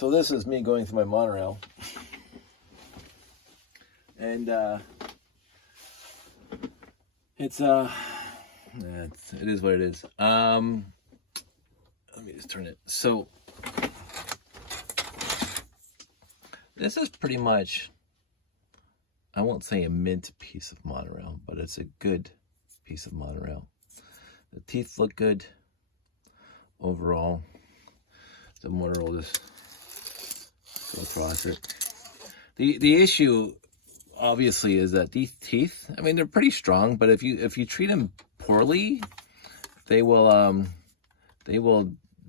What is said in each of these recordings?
So this is me going through my monorail. And it is what it is. Let me just turn it. So this is pretty much, I won't say a mint piece of monorail, but it's a good piece of monorail. The teeth look good overall. The motor will just go across it. The issue obviously is that these teeth, I mean, they're pretty strong, but if you treat them poorly, they will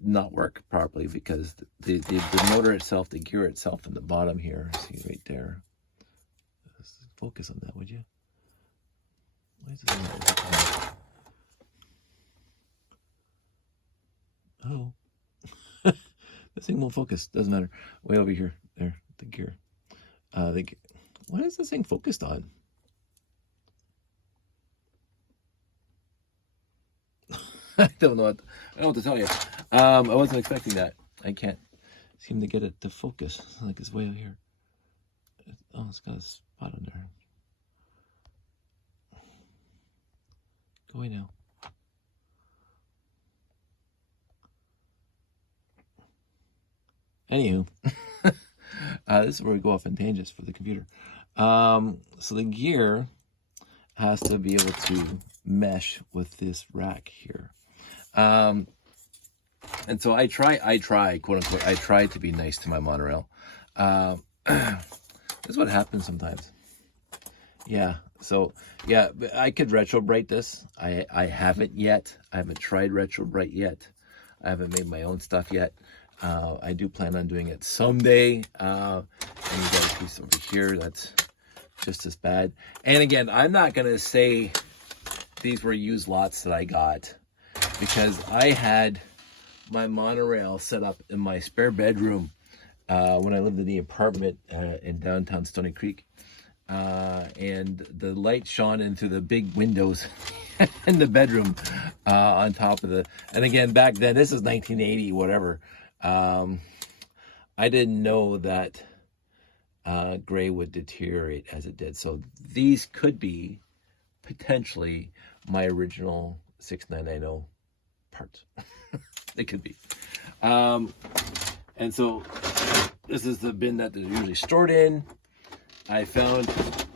not work properly, because the motor itself, the gear itself in the bottom here, see right there. Focus on that, would you? Why is it not? Oh. This thing won't focus. Doesn't matter. Way over here. There. The gear. What is this thing focused on? I don't know what to tell you. I wasn't expecting that. I can't seem to get it to focus. It's like it's way out here. Oh, it's got a spot on there. Go away now. Anywho, this is where we go off in tangents for the computer. So the gear has to be able to mesh with this rack here. And so I try, quote unquote, I try to be nice to my monorail. This is what happens sometimes. Yeah, so yeah, I could retro bright this. I haven't yet. I haven't tried retro bright yet. I haven't made my own stuff yet. I do plan on doing it someday. And you got a piece over here that's just as bad. And again, I'm not going to say these were used lots that I got, because I had my monorail set up in my spare bedroom when I lived in the apartment in downtown Stony Creek. And the light shone in through the big windows in the bedroom on top of and again, back then, this is 1980, whatever. I didn't know that gray would deteriorate as it did. So these could be potentially my original 6990 parts. They could be. And so this is the bin that they're usually stored in. I found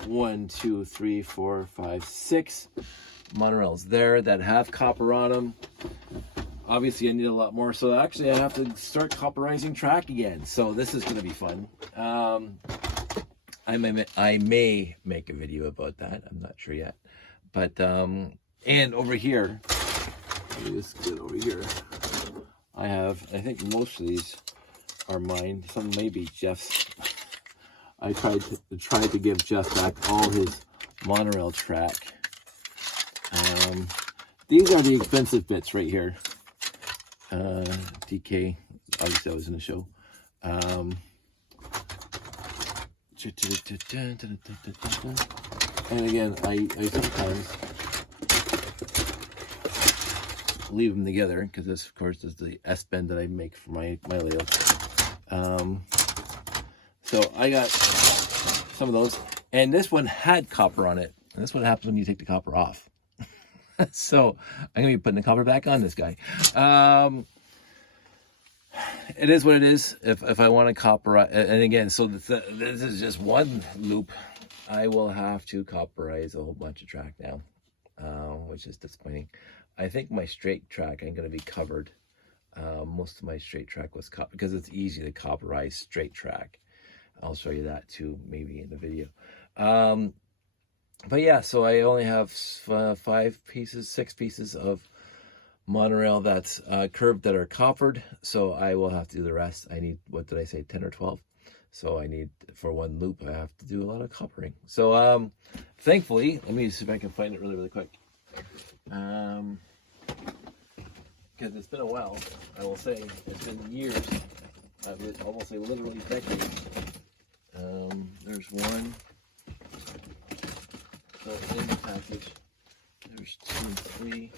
1, 2, 3, 4, 5, 6 monorails there that have copper on them. Obviously, I need a lot more, so actually I have to start copperizing track again. So this is going to be fun. I may make a video about that. I'm not sure yet. But and over here, let me just get over here. I think most of these are mine. Some may be Jeff's. I tried to give Jeff back all his monorail track. These are the expensive bits right here. DK, obviously I was in the show. And again, I sometimes leave them together, because this, of course, is the S bend that I make for my layout. So I got some of those, and this one had copper on it, and that's what happens when you take the copper off. So I'm gonna be putting the copper back on this guy. It is what it is. If I want to copperize, and again, so this is just one loop. I will have to copperize a whole bunch of track now, which is disappointing. I think my straight track I'm going to be covered. Most of my straight track was copper, because it's easy to copperize straight track. I'll show you that too, maybe in the video. But yeah, so I only have 6 pieces of monorail that's curved that are coppered, so I will have to do the rest. I need, what did I say, 10 or 12? So I need, for one loop, I have to do a lot of coppering. So thankfully, let me see if I can find it really quick. Because it's been a while, I will say. It's been years. I would almost say literally decades. There's one. So in the package, there's 2 and 3.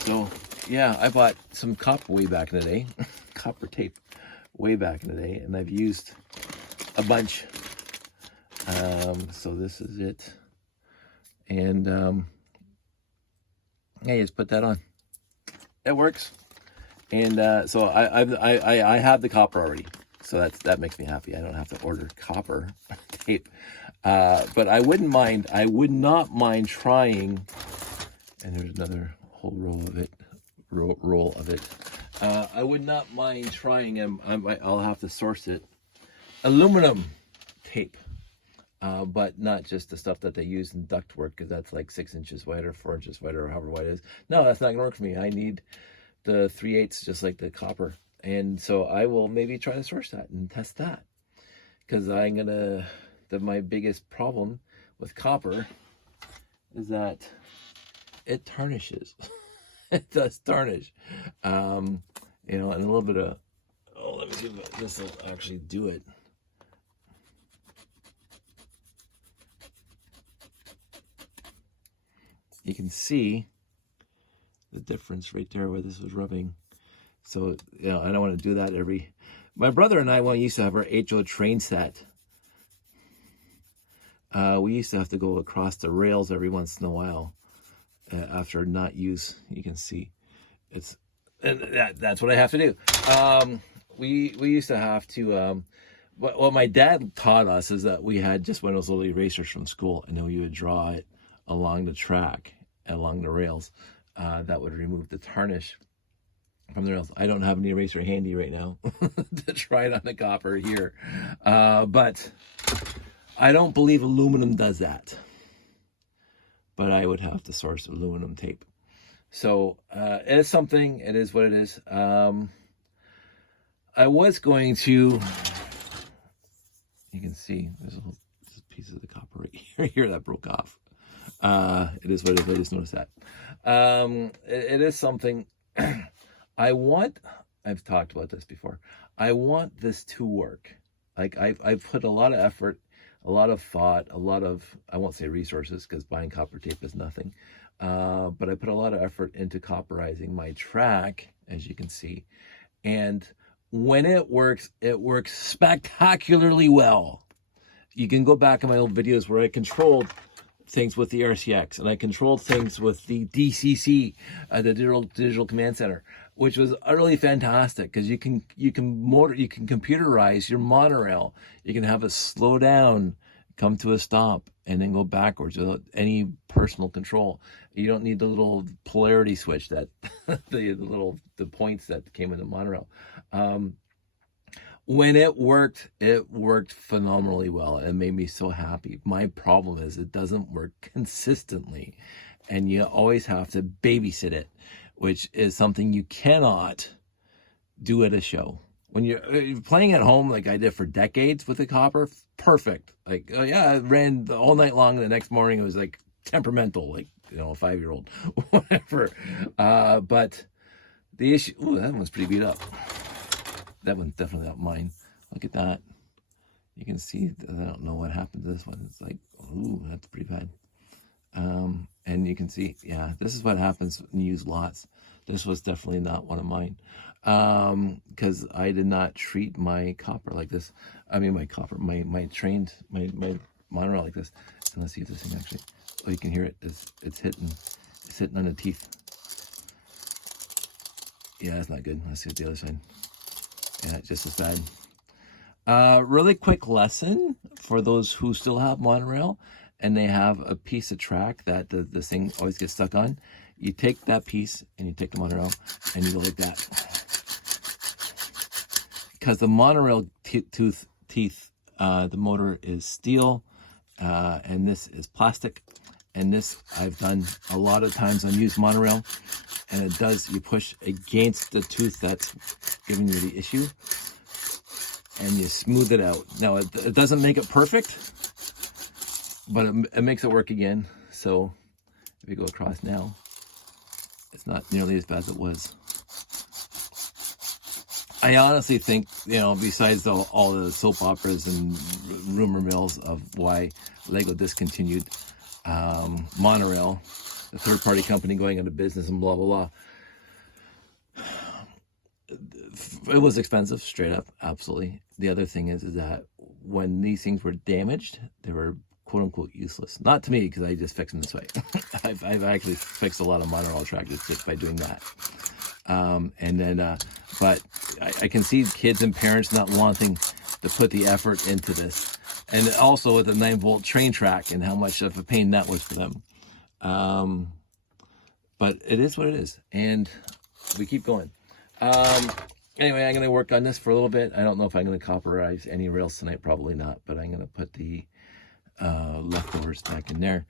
So yeah, I bought some copper way back in the day. copper tape way back in the day, and I've used a bunch. So this is it. And yeah, you just put that on. It works. And so I have the copper already. So that makes me happy. I don't have to order copper tape. But I would not mind trying, and there's another whole roll of it. I would not mind trying, and I'll have to source it, aluminum tape. But not just the stuff that they use in ductwork, because that's like 6 inches wide or 4 inches wide or however wide it is. No, that's not gonna work for me. I need the 3/8 just like the copper. And so I will maybe try to source that and test that, because my biggest problem with copper is that it tarnishes. It does tarnish. And a little bit of, let me see if this will actually do it. You can see the difference right there where this was rubbing. So, I don't want to do that my brother and I, when we used to have our HO train set, we used to have to go across the rails every once in a while after not use. You can see that's what I have to do. We used to have to, what my dad taught us is that we had just one of those little erasers from school, and then we would draw it along the track, along the rails. That would remove the tarnish from the rails. I don't have an eraser handy right now to try it on the copper here. But I don't believe aluminum does that. But I would have to source aluminum tape. So it is something. It is what it is. I was going to, you can see there's a piece of the copper right here that broke off. It is what it is. I just noticed that. It is something. I've talked about this before. I want this to work. Like I've put a lot of effort, a lot of thought, I won't say resources, because buying copper tape is nothing. But I put a lot of effort into copperizing my track, as you can see. And when it works spectacularly well. You can go back in my old videos where I controlled things with the RCX, and I controlled things with the DCC, the digital command center, which was utterly fantastic, because you can computerize your monorail. You can have it slow down, come to a stop, and then go backwards without any personal control. You don't need the little polarity switch that the points that came in the monorail. When it worked phenomenally well. It made me so happy. My problem is it doesn't work consistently, and you always have to babysit it, which is something you cannot do at a show. When you're playing at home, like I did for decades with the copper, perfect. Like, oh yeah, I ran the whole night long, and the next morning it was like temperamental, like, a 5-year-old, whatever. But the issue, that one's pretty beat up. That one's definitely not mine. Look at that. You can see, I don't know what happened to this one. It's like, that's pretty bad. And you can see, yeah, this is what happens when you use lots. This was definitely not one of mine. Because I did not treat my copper like this. I mean, my monorail like this. And let's see if this thing actually, you can hear it. It's hitting on the teeth. Yeah, that's not good. Let's see what the other side. Yeah, just as bad. Really quick lesson for those who still have monorail and they have a piece of track that this thing always gets stuck on. You take that piece and you take the monorail and you go like that. Because the monorail teeth, the motor is steel, and this is plastic. And this I've done a lot of times on used monorail. And it does, you push against the tooth that's giving you the issue, and you smooth it out. Now, it doesn't make it perfect, but it makes it work again. So if you go across now, it's not nearly as bad as it was. I honestly think, besides all the soap operas and rumor mills of why Lego discontinued Monorail, the third-party company going out of business and blah, blah, blah. It was expensive, straight up, absolutely. The other thing is that when these things were damaged, they were quote unquote useless. Not to me, because I just fix them this way. I've actually fixed a lot of Monorail tractors just by doing that. And then, but I can see kids and parents not wanting to put the effort into this. And also with the 9-volt train track and how much of a pain that was for them. But it is what it is. And we keep going. Anyway, I'm going to work on this for a little bit. I don't know if I'm going to copperize any rails tonight. Probably not. But I'm going to put the leftovers back in there.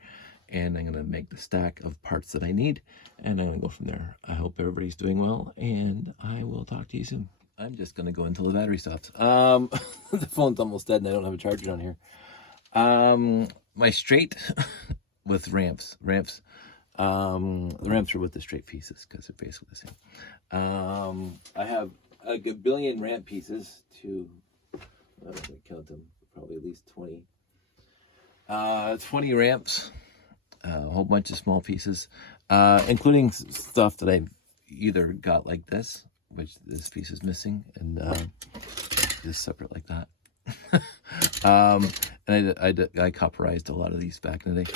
And I'm going to make the stack of parts that I need. And I'm going to go from there. I hope everybody's doing well. And I will talk to you soon. I'm just going to go until the battery stops. The phone's almost dead and I don't have a charger down here. My straight with ramps. The ramps are with the straight pieces because they're basically the same. I have a billion ramp pieces to, I don't know if I count them, probably at least 20. 20 ramps, a whole bunch of small pieces, including stuff that I either got like this, which this piece is missing, and just separate like that. And I copperized a lot of these back in the day.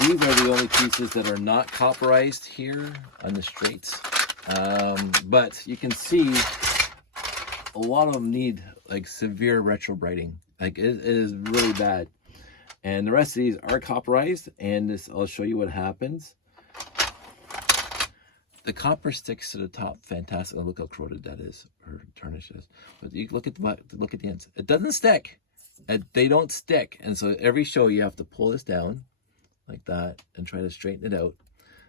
These are the only pieces that are not copperized here on the straights. But you can see a lot of them need like severe retrobrighting. Like it is really bad. And the rest of these are copperized, and this, I'll show you what happens. The copper sticks to the top, fantastic. Oh, look how corroded that is, or tarnished it is. But you look at the ends. It doesn't stick. They don't stick, and so every show you have to pull this down like that and try to straighten it out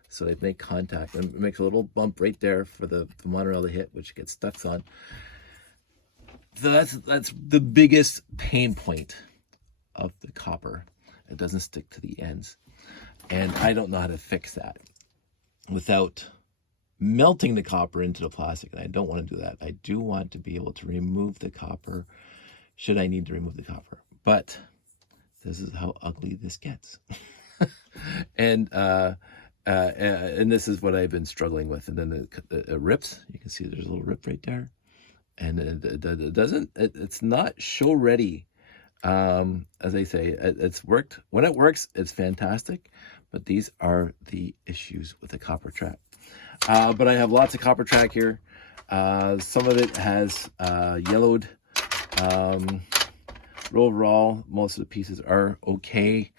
so they make contact. And it makes a little bump right there for the monorail to hit, which gets stuck on. So that's the biggest pain point of the copper. It doesn't stick to the ends, and I don't know how to fix that without melting the copper into the plastic, and I don't want to do that. I do want to be able to remove the copper should I need to remove the copper, but this is how ugly this gets. And this is what I've been struggling with. And then it rips. You can see there's a little rip right there, and it doesn't, it's not show ready. As I say, it's worked. When it works, it's fantastic, but these are the issues with the copper track. But I have lots of copper track here. Some of it has yellowed. Overall, most of the pieces are okay.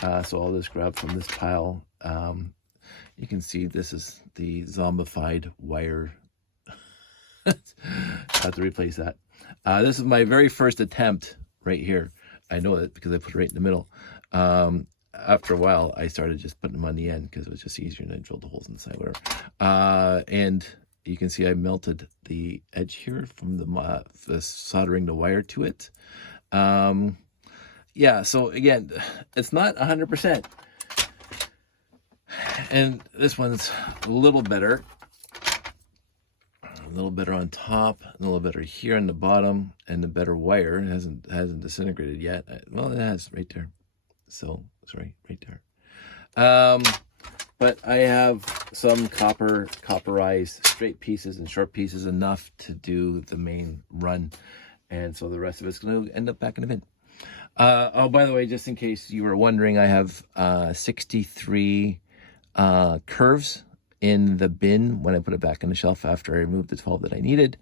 So I'll just grab from this pile. You can see this is the zombified wire. I have to replace that. This is my very first attempt right here. I know that because I put it right in the middle. After a while, I started just putting them on the end because it was just easier, and I drilled the holes inside, whatever. And you can see I melted the edge here from the soldering the wire to it. Yeah, so again, it's not 100%. And this one's a little better. A little better on top, a little better here on the bottom, and the better wire. It hasn't disintegrated yet. Well, it has right there. So sorry, right there. But I have some copperized straight pieces and short pieces, enough to do the main run, and so the rest of it's going to end up back in the bin. Oh, by the way, just in case you were wondering, I have 63 curves in the bin when I put it back on the shelf after I removed the 12 that I needed.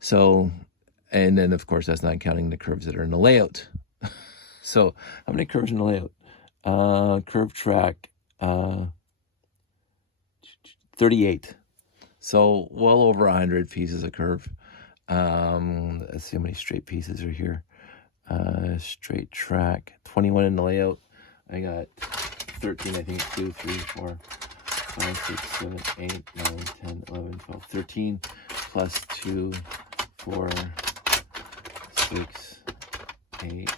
So, and then of course that's not counting the curves that are in the layout. So how many curves in the layout? Curve track 38. So well over 100 pieces of curve. Let's see how many straight pieces are here. Straight track 21 in the layout. I got 13, I think. 2, 3, 4, 5, 6, 7, 8, 9, 10, 11, 12, 13 plus 2, 4, 6, 8,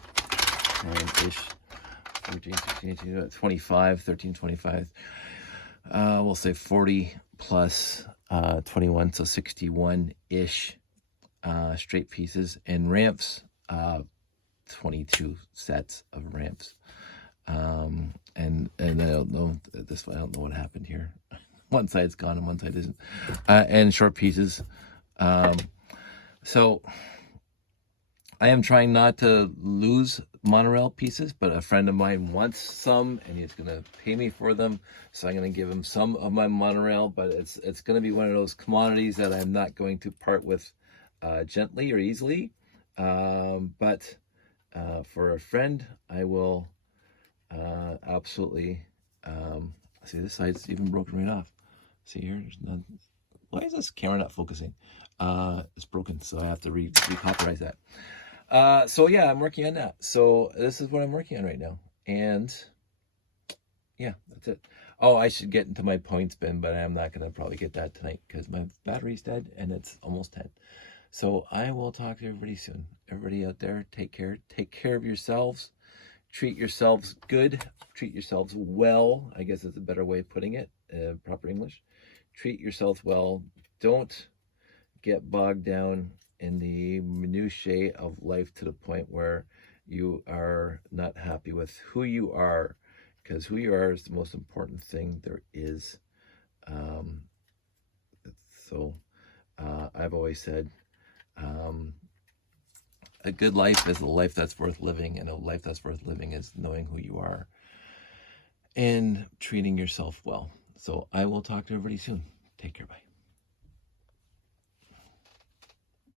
9-ish, 14, 16, 18, 25, 13, 25. We'll say 40 plus 21, so 61-ish straight pieces, and ramps, 22 sets of ramps. And I don't know I don't know what happened here. One side's gone and one side isn't. And short pieces, So I am trying not to lose Monorail pieces, but a friend of mine wants some, and he's gonna pay me for them. So I'm gonna give him some of my Monorail, but it's gonna be one of those commodities that I'm not going to part with gently or easily. But for a friend, I will absolutely. See, this side's even broken right off. See here, there's none. Why is this camera not focusing? It's broken, so I have to re-cauterize that. So yeah, I'm working on that. So this is what I'm working on right now. And yeah, that's it. Oh, I should get into my points bin, but I'm not going to probably get that tonight because my battery's dead and it's almost 10. So I will talk to everybody soon. Everybody out there, take care. Take care of yourselves. Treat yourselves good. Treat yourselves well. I guess that's a better way of putting it, proper English. Treat yourself well. Don't get bogged down in the minutiae of life to the point where you are not happy with who you are, because who you are is the most important thing there is. So I've always said, a good life is a life that's worth living, and a life that's worth living is knowing who you are and treating yourself well. So I will talk to everybody soon. Take care. Bye.